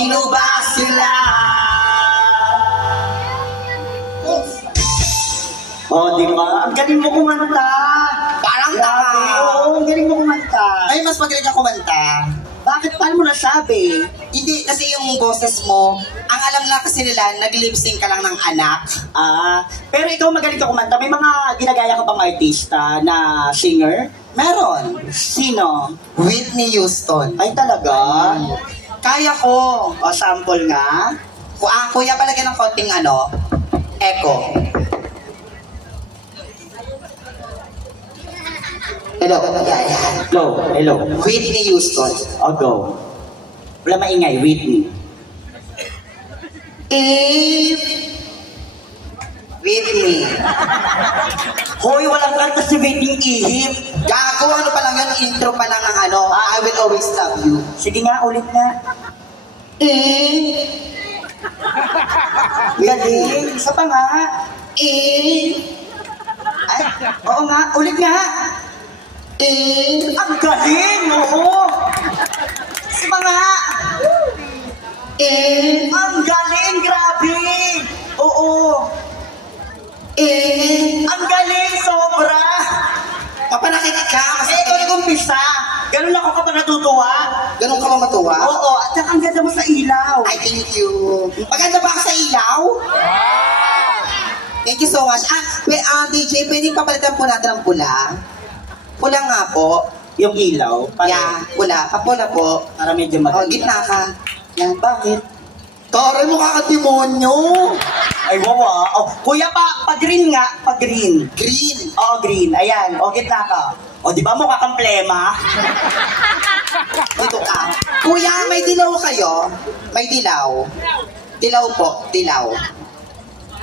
sino ba sila? Oh, di ba? Ang galing mo kumanta. Parang Grabe, tanga. oo, ang galing mo kumanta. Ay, mas magaling ka kumanta. Bakit? Paano mo nasabi? Hindi, kasi yung boses mo, ang alam na kasi nila, nag-lip-sync ka lang ng anak. Pero ikaw magaling ka kumanta. May mga ginagaya ka bang artista na singer? Meron. Sino? Whitney Houston. Ay, talaga? Kaya ko. O, sample nga. Kuya, palagyan ng konting echo. Hello. Yan. Hello. Whitney Houston. O, go. Wala maingay, Whitney. If Whitney. Hoy, walang kanta si Whitney ihip. Gago, ano pa lang yun, intro pa lang ng I Will Always Love You. Sige nga, ulit nga. Galing. Isa pa nga. Ay, oo nga, ulit nga. Ang galing, oo. Isa pa nga. Ang galing, grabe. Oo. Ang galing, sobra. Papanakinig ka, kasi Ito nag-umpisa. Ganun ako kapag natutuwa. ganun ka ba matuwa? Oo, at saka ang ganda mo sa ilaw. Ay, thank you. Maganda ba ako sa ilaw? Thank you so much. DJ, pwedeng papalitan po natin ang pula? Pula nga po. Yung ilaw. Yeah, pula. Papula po. Para medyo Oh, maganda. gitna ka. Yan. Bakit? Taray mo kakademonyo. Ay, wawa. Oh, kuya pa-green nga. Pa-green. Green. Oo, green. Ayan. O, gitna ka. O, di ba mukha kang plema? Dito ka. Kuya, may dilaw kayo? May dilaw. Dilaw po. Dilaw.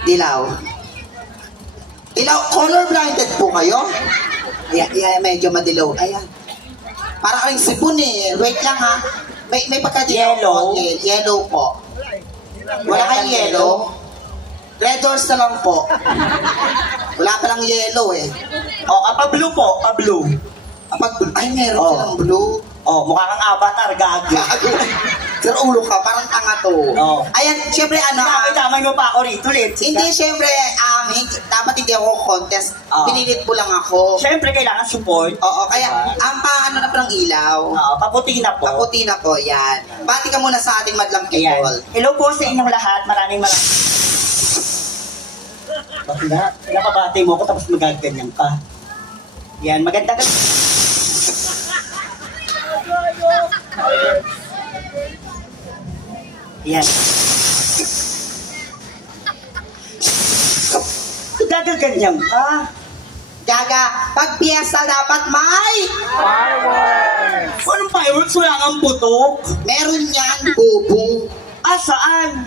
Dilaw. Dilaw. Color blinded po kayo? Ayan, medyo madilaw. Ayan. Para kaming sipon eh. Wait lang ha. May pagka-dilaw Yellow. po. Yellow po. Wala kang yellow. Red doors na lang po. Wala pa lang yellow eh. O, pa-blue po. Pa-blue. Ay, meron Oh. silang blue. O, mukha kang avatar, gago. Gago. Sir, ulo ka. Parang tanga to. Oh. Ayan, syempre Nakakitama nyo pa ako rito, Let's. hindi, syempre, dapat hindi ako contest. Oh. Pinilit po lang ako. Siyempre, kailangan support. Oo, kaya, Diba? ang na pa ng ilaw. Paputi na po. Paputi na po, yan. Bati ka muna sa ating madlang Ayan. people. Hello po sa inyong lahat. Maraming Napabati mo ako tapos magaganyan ka. Yan, maganda ka. Yan. Gagaganyan ka. Gaga, pag piyesta dapat may Anong fireworks? Wala kang putok. meron yan, bubo. Saan?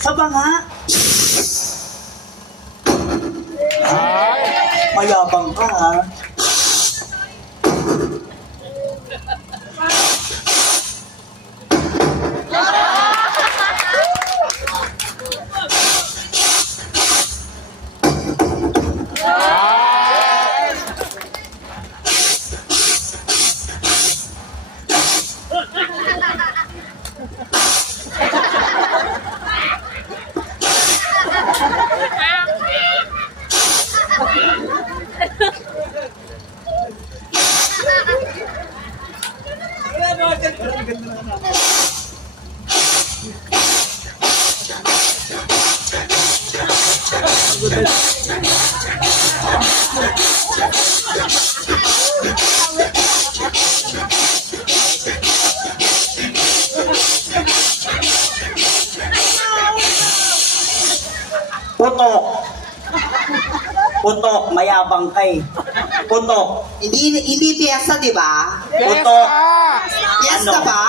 Sa banga? Mayabang ka, ha? Putok. Putok, mayabang kay. Putok. Hindi piyesta, di ba? Putok. Piyesta Ano? ba?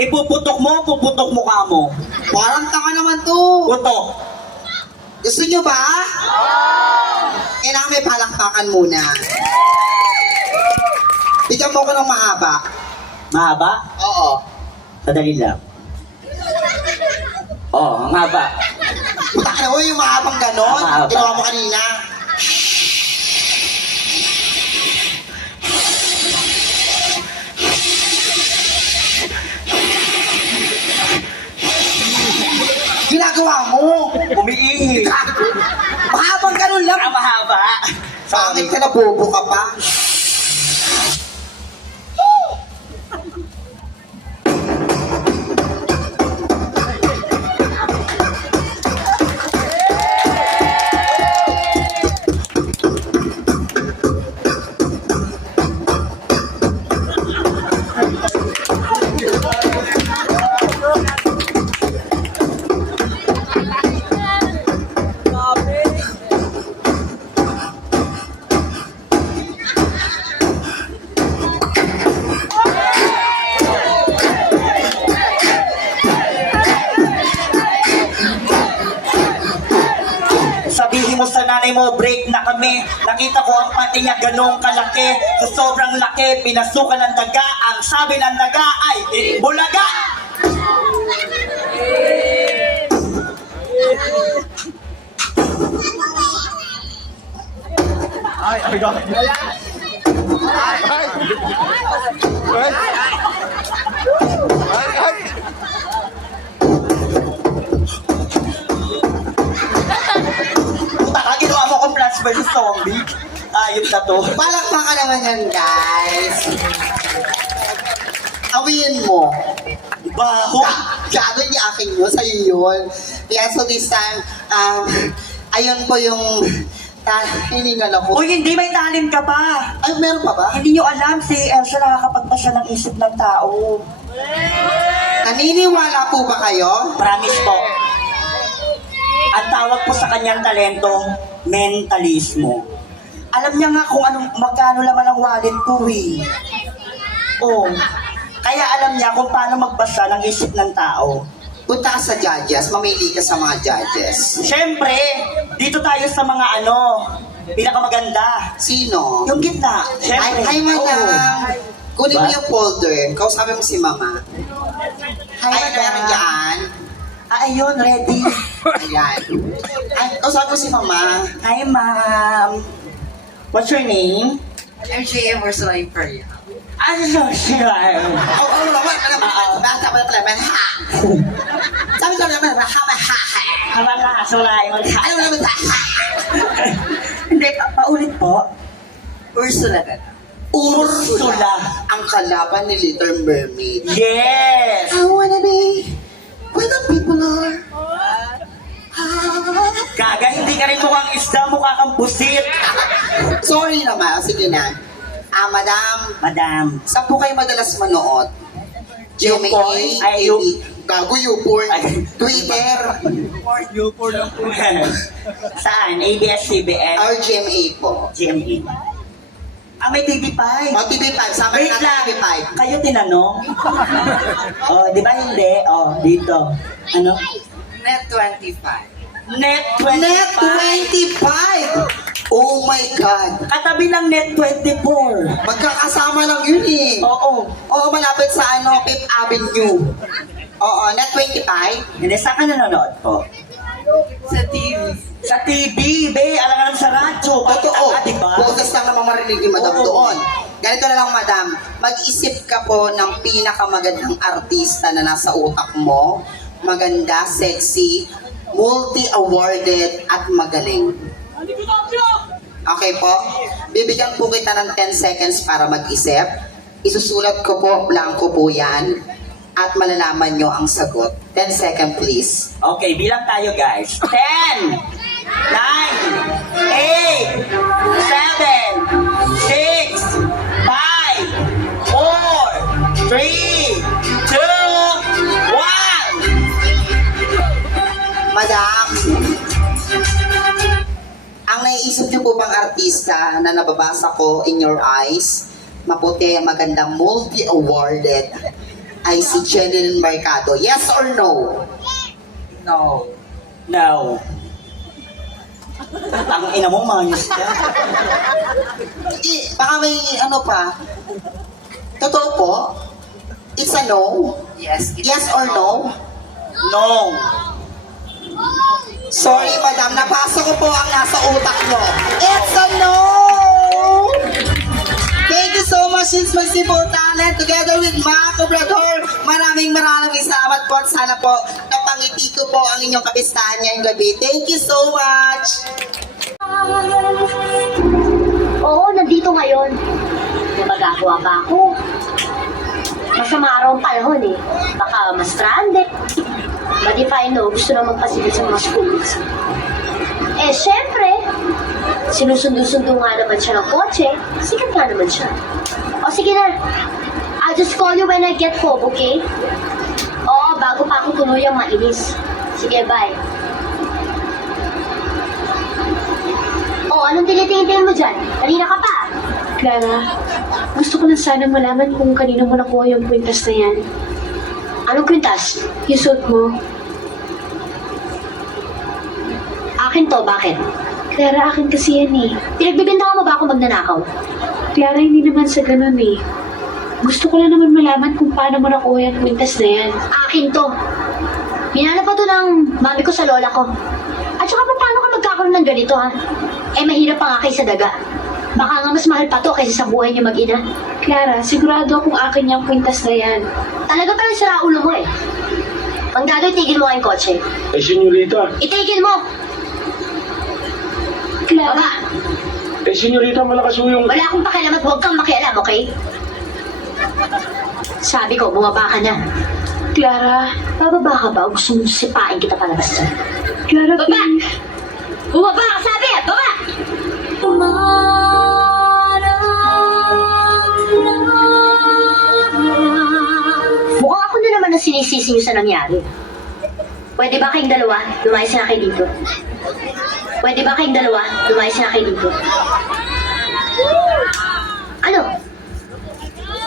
Ipuputok mo, puputok mukha mo. Parang tanga naman to. Putok. Gusto nyo ba? Kailangan may palakpakan muna. Bigyan mo ko ng mahaba. Mahaba? Oo. Sadali lang. Oh, ang haba. Puta ka na, yung mahabang ganon. Mahaba. Ginawa mo kanina. Pangit ka na, bobo ka pa. Sabihin mo sa nanay mo, break na kami. Nakita ko ang pati niya ganong kalaki. Sa sobrang laki, pinasukan ng daga. Ang sabi ng daga ay, bulaga! Puta ka, ginawa mo kong Plants vs. Zombie. Ayun na to. Palakpakan naman yan, guys. Awiin mo. Baho. Gago niya akin yun, sa'yo yun. Yeah, so this time, ayun po yung hiningal ako. Uy, hindi may talent ka pa. Ay, meron pa ba? Hindi nyo alam, si Elsa nakakapagpasa ng isip ng tao. Naniniwala po ba kayo? Promise po. Ang tawag po sa kanyang talento, mentalismo. Alam niya nga kung anong, magkano laman ang wallet ko eh. Oh. Kaya alam niya kung paano magbasa ng isip ng tao. Punta ka sa judges, mamili ka sa mga judges. Siyempre, dito tayo sa mga pinakamaganda. Sino? Yung gitna. Siyempre. Ay, madam. Oo. Kunin mo Diba? yung folder. Kausapin mo si mama. Hi, Ay, madam. meron dyan. Ayun, ready. Ayan. Ay, kausapin mo si mama. Hi, ma'am. What's your name? MJM Ursula Imperia. Ano siya? Oh, naman. Bata pa pala. Ha. Sabi ko naman, ha. Habala, sulay. Ayaw naman ta. Hindi, paulit po. Ursula na. Ursula. Ang kalaban ni Little Mermaid. Yes! I wanna be where the people are. Gaga, hindi ka rin mukhang isda, mukha kang pusit. Sorry naman. Sige na. Madam, Madam. saan po kayo madalas manood? YouPorn? GMA, Ay, AV, Gago YouPorn, Ay. Twitter, Saan? ABS-CBN? or GMA po. GME. May TV5. O, TV5, sama Wait natin lang. TV5. Kayo tinanong? Di ba hindi? Dito. Ano? Net 25. Net 25. Net 25! Oh my God! Katabi ng Net 24. Magkakasama lang yun eh. Oo. Oo, malapit sa Fifth Avenue. Oo, Net 25. Hindi, saan ka nanonood po? Sa TV. Sa TV, be. Alam sa radyo. Totoo. Di ba? Boses lang naman marinig ni Madam Oo. doon. Ganito na lang, Madam. Mag-isip ka po ng pinakamagandang artista na nasa utak mo. Maganda, sexy, multi-awarded, at magaling. Okay po? Bibigyan po kita ng 10 seconds para mag-isip. Isusulat ko po, blanco po yan. At malalaman nyo ang sagot. 10 seconds, please. Okay, bilang tayo guys. 10, 9, 8, 7, 6, 5, 4, 3, 2, 1. Madam, ang naiisip niyo po bang artista na nababasa ko in your eyes, maputi, magandang multi-awarded, ay si Jeneline Mercado? Yes or no? No. No. Ang ina mo, mayos ka. Baka may ano pa. Totoo po? It's a no? Yes. Yes or no? No. Sorry, madam. Napasa ko po ang nasa utak mo. It's a no! Thank you so much, Since Simple Talent, together with Mark Obrador. Maraming salamat po at sana po napangiti ko po ang inyong kapistahan ngayong gabi. Thank you so much! magagawa ba ako? Masama araw ang panahon eh. Baka ma-stranded. Ma-define no, gusto na magpasigil sa mga schools. Eh, syempre, sinusundo-sundo nga naman siya ng kotse. Sikat nga naman siya. O sige na, I'll just call you when I get home, okay? Oo, bago pa ako tuluyang mainis. Sige, bye. Oh, anong tinitingin mo dyan? Kanina ka pa. Clara, gusto ko lang sana malaman kung kanino mo nakuha yung kwintas na yan. Anong kwintas? Yung suit mo. Akin to, bakit? Clara, akin kasi yan eh. Pinagbibintangan mo ba ako magnanakaw? Clara, hindi naman sa ganun eh. Gusto ko lang naman malaman kung paano mo nakuha yung kwintas na yan. Akin to. Hinanap pa to ng mami ko sa lola ko. At saka pa, paano ka magkakaroon ng ganito ha? Eh mahirap pa nga kayo sa daga. Baka nga mas mahal pa to kaysa sa buhay niyo mag-ina. Clara, sigurado akong akin yung kwintas na yan. Talaga pala sira ulo mo eh. Ang gagawin, tigil mo ang kotse. Eh, senyorita. Itigil mo! Clara, Baba! Eh, senyorita, malakas ho yung... Wala akong pakialam at huwag kang makialam, okay? Sabi ko, bumaba ka na. Clara, Bababa ka ba o gusto mong sipain kita palabas dyan? Clara, Baba! please. Bumaba ka, sabi! Baba! Mukhang ako na naman ang sinisisi niyo sa nangyari. Pwede ba kayong dalawa, lumayas na kayo dito? Pwede ba kayong dalawa, lumayas na kayo dito? Ano?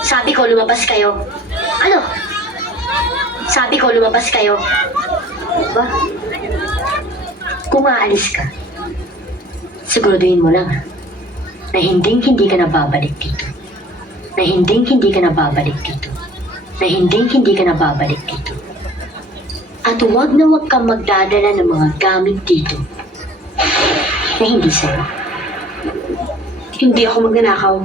Sabi ko, lumabas kayo. Ano? Sabi ko, lumabas kayo. Ba? Kung aalis ka, siguraduhin mo lang na hindi ka na babalik dito. Na hindi ka na babalik dito. Na hindi ka na babalik dito. At huwag na huwag kang magdadala ng mga gamit dito na hindi sa'yo. Hindi ako magnanakaw.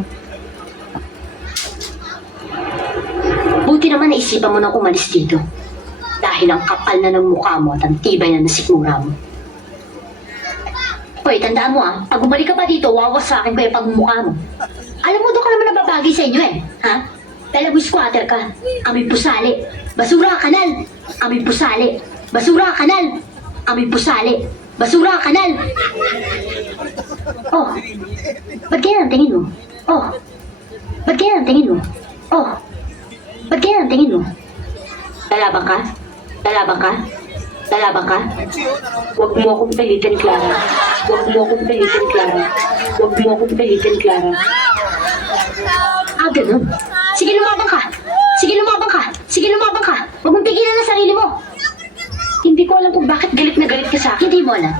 Buti naman naisipan mo nang umalis dito. Dahil ang kapal na ng mukha mo at ang tibay na nasikmura mo. Hoy, tandaan mo pag bumalik ka pa dito, wawasakin ko yung pagmumukha mo. Alam mo, doon ka naman nababagay sa inyo ha? Talagang squatter ka. Amoy pusali. Basura kanal. Amoy pusali. Basura kanal. Amoy pusali. Basura kanal. Oh, ba't kaya ang tingin mo? Oh, ba't kaya ang tingin mo? Oh, ba't kaya ang tingin mo? Lalaban ka? Lalaban ka? Lalaban ka? Huwag mo akong pilitin, Clara. Huwag mo akong pilitin, Clara. Huwag mo akong pilitin, Clara. Ganun. Sige, lumabang ka. Sige, lumabang ka. Sige, lumabang ka. Huwag mong pigilan ang sarili mo. Hindi ko alam kung bakit galit na galit ka sa akin. Hindi mo alam.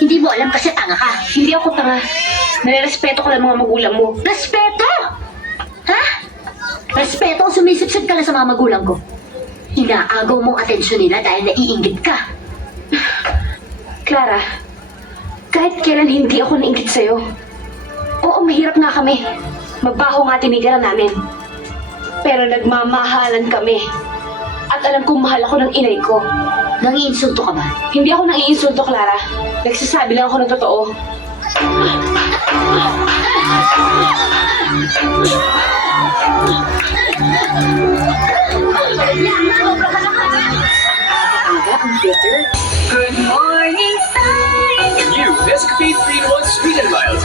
Hindi mo alam kasi tanga ka. Hindi ako tanga. Nare-respeto ko lang mga magulang mo. Respeto! Ha? Respeto o sumisipsip ka lang sa mga magulang ko? Inaagaw mo ang atensyon nila dahil naiinggit ka. Clara, kahit kailan hindi ako nainggit sa'yo. Oo, mahirap nga kami. Mabaho nga tinitira namin. Pero nagmamahalan kami. At alam kong mahal ako ng inay ko. Nangiinsulto ka ba? Hindi ako nang-iinsulto, Clara. Nagsasabi lang ako ng totoo. Good morning, New Nescafe 3-in-1 Sweet and Mild.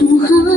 Tuhan